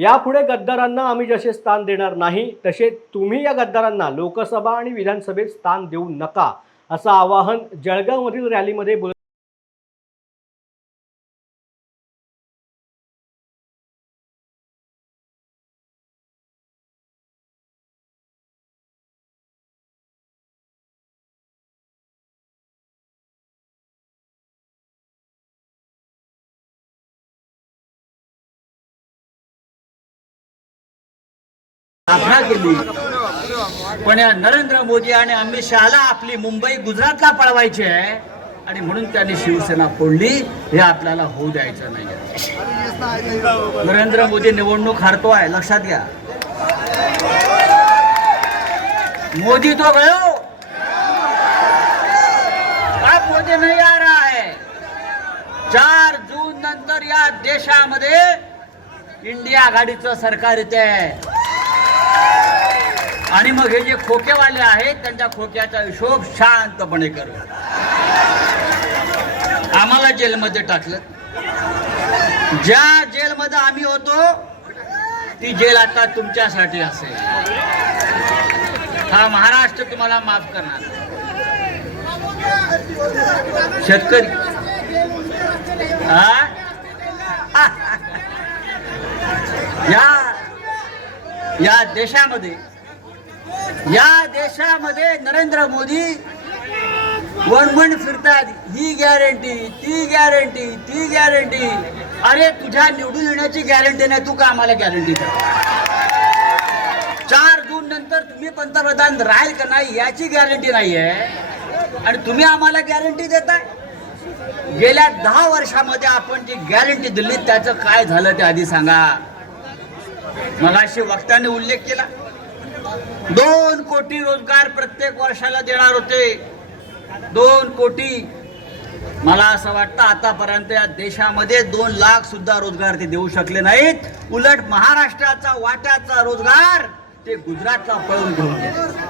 यापुढे गद्दारांना आम्ही जसे स्थान देणार नाही तसे तुम्ही या गद्दारांना लोकसभा आणि विधानसभेत स्थान देऊ नका असं आवाहन जळगावमधील रॅलीमध्ये बोलत आग्रह केली, पण या नरेंद्र मोदी आणि अमित शहाला आपली मुंबई गुजरातला पळवायची आहे आणि म्हणून त्यांनी शिवसेना फोडली. हे आपल्याला होऊ द्यायचं नाही. नरेंद्र मोदी निवडणूक हारतोय, लक्षात घ्या. मोदी तो गयो, अब मोदी नहीं आ रहा है. 4 जून नंतर या देशामध्ये इंडिया आघाडीचं सरकार येते आणि मग हे जे खोकेवाले आहेत त्यांच्या खोक्याचा हिशोब शांतपणे करू. आम्हाला जेलमध्ये टाकलं. ज्या जेलमध्ये आम्ही होतो ती जेल आता तुमच्यासाठी असेल. हा महाराष्ट्र तुम्हाला माफ करणार. शेतकरी या देशामध्ये नरेंद्र मोदी वन फिरतात. ही गॅरंटी, ती गॅरंटी, ती गॅरंटी. अरे तुझ्या निवडून येण्याची गॅरंटी नाही, तू का आम्हाला गॅरंटी देतो? 4 जून नंतर तुम्ही पंतप्रधान राहील का नाही याची गॅरंटी नाहीये आणि तुम्ही आम्हाला गॅरंटी देताय. गेल्या 10 वर्षामध्ये आपण जी गॅरंटी दिली त्याचं काय झालं ते आधी सांगा. मगाशी वक्त्याने उल्लेख केला, 2 कोटी रोजगार प्रत्येक वर्षाला देणार होते. 2 कोटी. मला असं वाटतं आतापर्यंत या देशामध्ये 2 लाख सुद्धा रोजगार ते देऊ शकले नाहीत. उलट महाराष्ट्राचा वाट्याचा रोजगार ते गुजरातला पळून घेऊन गेले.